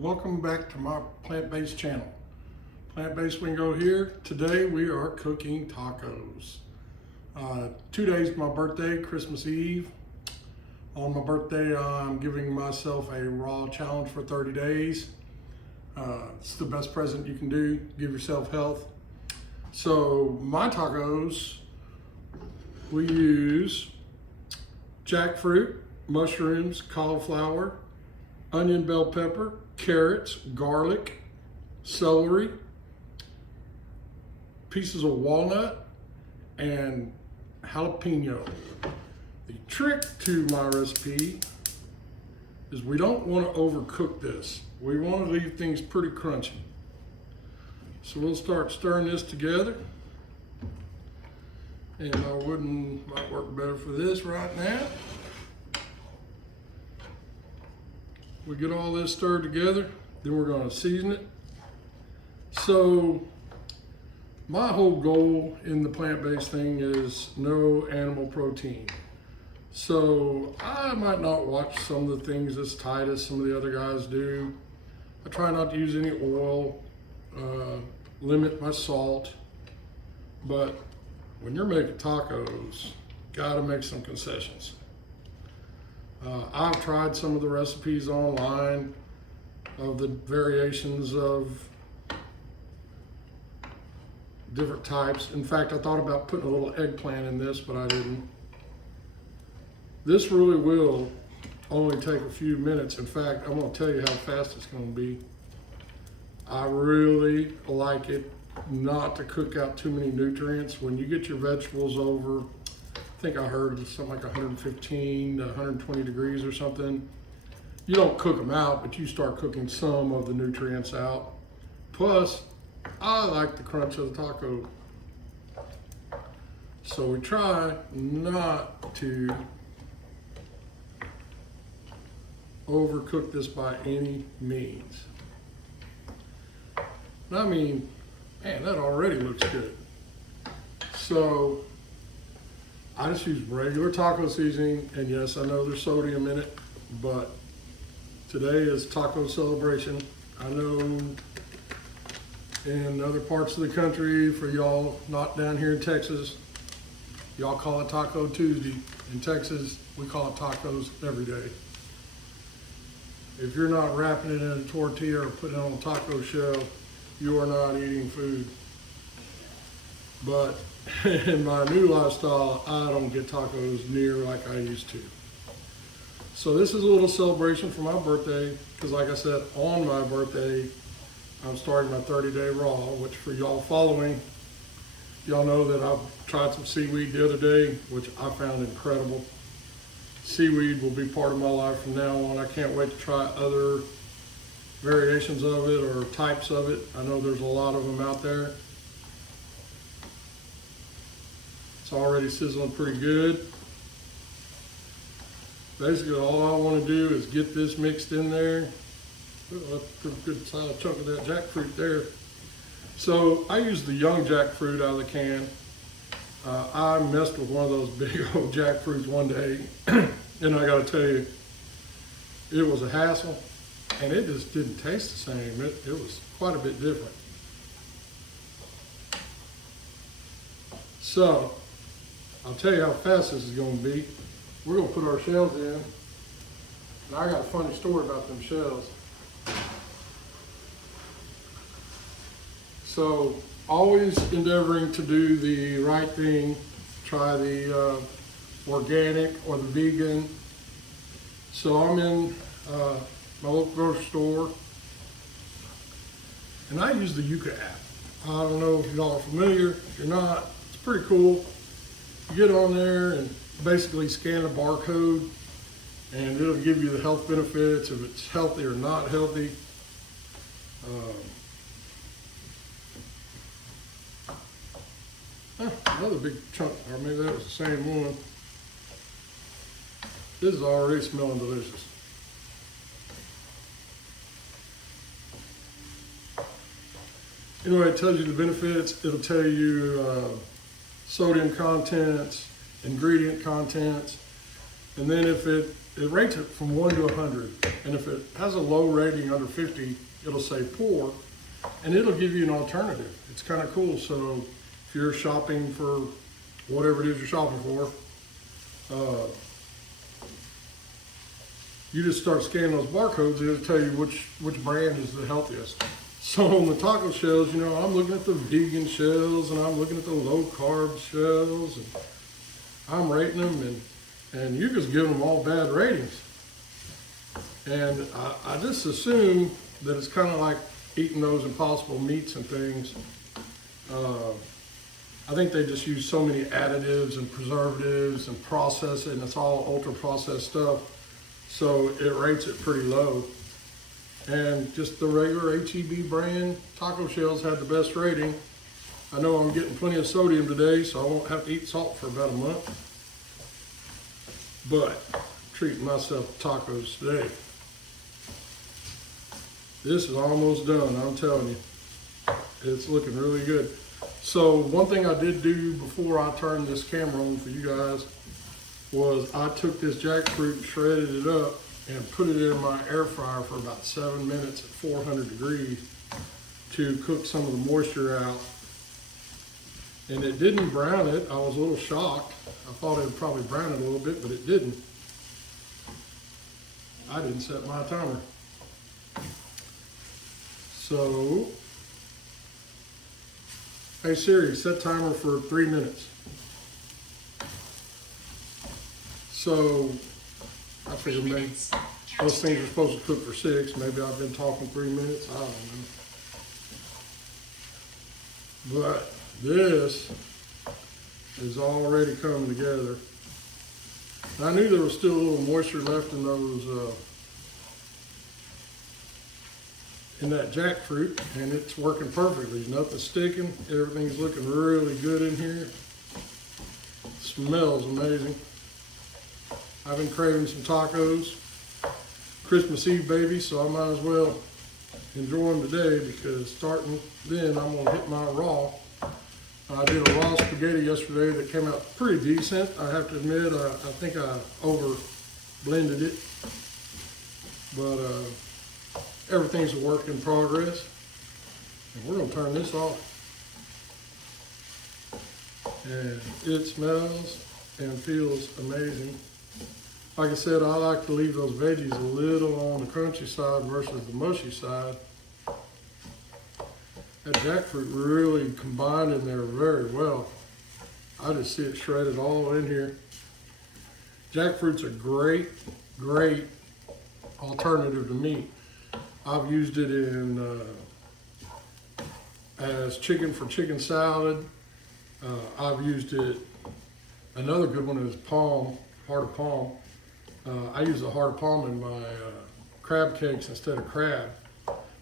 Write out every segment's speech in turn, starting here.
Welcome back to my plant-based channel. Plant-based Wingo here. Today we are cooking tacos. 2 days my birthday, Christmas Eve. On my birthday, I'm giving myself a raw challenge for 30 days. It's the best present you can do. Give yourself health. So my tacos, we use jackfruit, mushrooms, cauliflower, onion, bell pepper, carrots, garlic, celery, pieces of walnut, and jalapeno. The trick to my recipe is we don't want to overcook this. We want to leave things pretty crunchy. So we'll start stirring this together. And my wooden might work better for this right now. We get all this stirred together, then we're gonna season it. So my whole goal in the plant-based thing is no animal protein. So I might not watch some of the things as tight as some of the other guys do. I try not to use any oil, limit my salt, but when you're making tacos, gotta make some concessions. I've tried some of the recipes online of the variations of different types. In fact, I thought about putting a little eggplant in this, but I didn't. This really will only take a few minutes. In fact, I'm gonna tell you how fast it's gonna be. I really like it not to cook out too many nutrients. When you get your vegetables over, I think I heard something like 115 to 120 degrees or something. You don't cook them out, but you start cooking some of the nutrients out. Plus, I like the crunch of the taco. So we try not to overcook this by any means. I mean, man, that already looks good. So I just use regular taco seasoning, and yes, I know there's sodium in it, but today is taco celebration. I know in other parts of the country, for y'all not down here in Texas, y'all call it Taco Tuesday. In Texas, we call it tacos every day. If you're not wrapping it in a tortilla or putting it on a taco shell, you are not eating food. But in my new lifestyle, I don't get tacos near like I used to. So this is a little celebration for my birthday, because like I said, on my birthday, I'm starting my 30-day raw, which for y'all following, y'all know that I've tried some seaweed the other day, which I found incredible. Seaweed will be part of my life from now on. I can't wait to try other variations of it or types of it. I know there's a lot of them out there. It's already sizzling pretty good. Basically, all I want to do is get this mixed in there. Oh, that's a pretty good sized chunk of that jackfruit there. So I use the young jackfruit out of the can. I messed with one of those big old jackfruits one day, and I got to tell you, it was a hassle, and it just didn't taste the same. It was quite a bit different. So I'll tell you how fast this is going to be. We're going to put our shells in. And I got a funny story about them shells. So always endeavoring to do the right thing. Try the organic or the vegan. So I'm in my local grocery store, and I use the Yuka app. I don't know if y'all are familiar. If you're not, it's pretty cool. You get on there and basically scan a barcode, and it'll give you the health benefits, if it's healthy or not healthy. Another big chunk, or maybe that was the same one. This is already smelling delicious. Anyway, it tells you the benefits. It'll tell you sodium contents, ingredient contents, and then if it it rates it from 1 to 100. And if it has a low rating under 50, it'll say poor, and it'll give you an alternative. It's kind of cool. So if you're shopping for whatever it is you're shopping for, you just start scanning those barcodes and it'll tell you which brand is the healthiest. So on the taco shells, you know, I'm looking at the vegan shells and I'm looking at the low carb shells and I'm rating them, and you just give them all bad ratings. And I just assume that it's kind of like eating those Impossible meats and things. I think they just use so many additives and preservatives and process it, and it's all ultra processed stuff. So it rates it pretty low. And just the regular HEB brand taco shells had the best rating. I know I'm getting plenty of sodium today, so I won't have to eat salt for about a month. But I'm treating myself to tacos today. This is almost done, I'm telling you. It's looking really good. So one thing I did do before I turned this camera on for you guys was I took this jackfruit, shredded it up, and put it in my air fryer for about 7 minutes at 400 degrees to cook some of the moisture out. And it didn't brown it. I was a little shocked. I thought it would probably brown it a little bit, but it didn't. I didn't set my timer. So, hey Siri, set timer for 3 minutes. So, I figured maybe those things are supposed to cook for 6. Maybe I've been talking 3 minutes. I don't know. But this is already coming together. And I knew there was still a little moisture left in those, in that jackfruit, and it's working perfectly. Nothing's sticking. Everything's looking really good in here. Smells amazing. I've been craving some tacos. Christmas Eve, baby, so I might as well enjoy them today, because starting then I'm gonna hit my raw. I did a raw spaghetti yesterday that came out pretty decent. I have to admit, I think I over blended it, but everything's a work in progress. And we're gonna turn this off. And it smells and feels amazing. Like I said, I like to leave those veggies a little on the crunchy side versus the mushy side. That jackfruit really combined in there very well. I just see it shredded all in here. Jackfruit's a great, great alternative to meat. I've used it in as chicken for chicken salad. I've used it, another good one is palm, heart of palm. I use the heart of palm in my crab cakes instead of crab.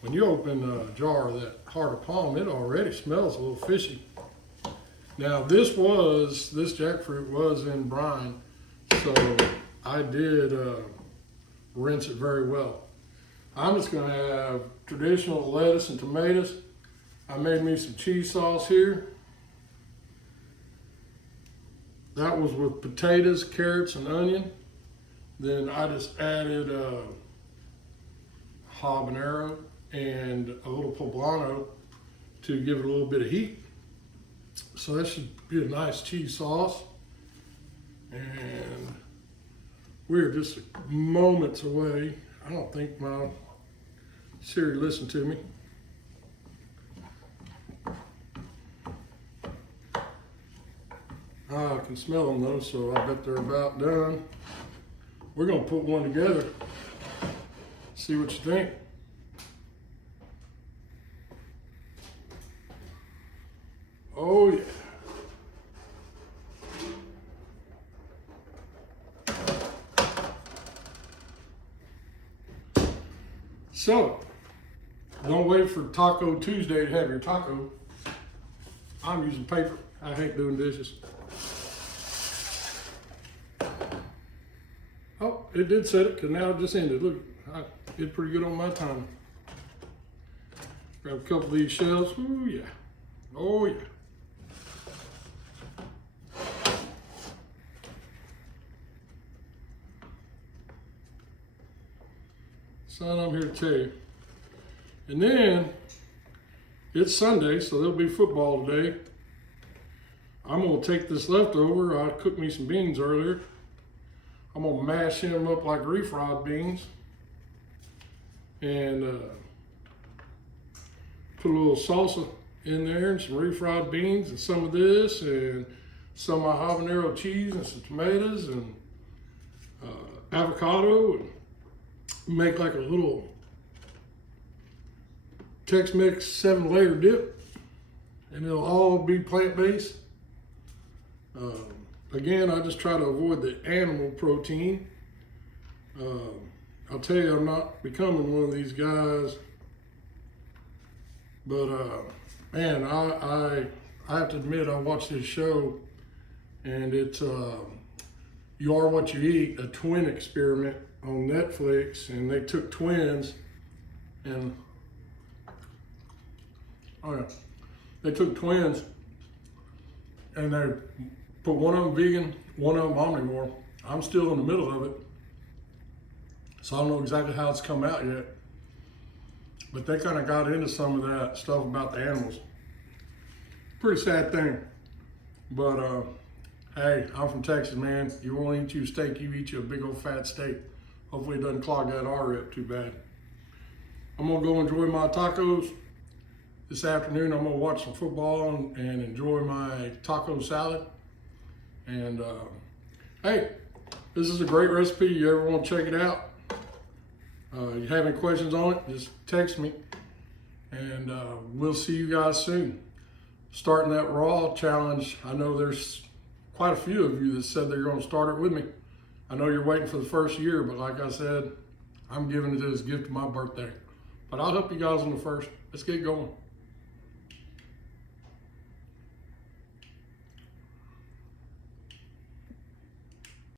When you open a jar of that heart of palm, it already smells a little fishy. Now this jackfruit was in brine, so I did rinse it very well. I'm just gonna have traditional lettuce and tomatoes. I made me some cheese sauce here. That was with potatoes, carrots, and onion. Then I just added habanero and a little poblano to give it a little bit of heat. So that should be a nice cheese sauce. And we're just moments away. I don't think my Siri listened to me. I can smell them though, so I bet they're about done. We're gonna put one together, see what you think. Oh yeah. So, don't wait for Taco Tuesday to have your taco. I'm using paper. I hate doing dishes. Oh, it did set it, because now it just ended. Look, I did pretty good on my time. Grab a couple of these shells. Ooh, yeah. Oh, yeah. Son, I'm here to tell you. And then it's Sunday, so there'll be football today. I'm gonna take this leftover. I cooked me some beans earlier. I'm gonna mash them up like refried beans and put a little salsa in there and some refried beans and some of this and some of my habanero cheese and some tomatoes and avocado, and make like a little Tex-Mex 7-layer dip, and it'll all be plant-based. Again, I just try to avoid the animal protein. I'll tell you, I'm not becoming one of these guys, but man, I have to admit, I watched this show, and it's You Are What You Eat, a twin experiment on Netflix, and they took twins, and they took twins, and they put one of them vegan, one of them omnivore. I'm still in the middle of it, so I don't know exactly how it's come out yet. But they kind of got into some of that stuff about the animals. Pretty sad thing. But hey, I'm from Texas, man. You want to eat you a steak, you eat you a big old fat steak. Hopefully it doesn't clog that artery up too bad. I'm gonna go enjoy my tacos. This afternoon I'm gonna watch some football and enjoy my taco salad. And hey, this is a great recipe. You ever want to check it out? You have any questions on it, just text me. And we'll see you guys soon. Starting that raw challenge, I know there's quite a few of you that said they're gonna start it with me. I know you're waiting for the first year, but like I said, I'm giving it as a gift to my birthday. But I'll help you guys on the first. Let's get going.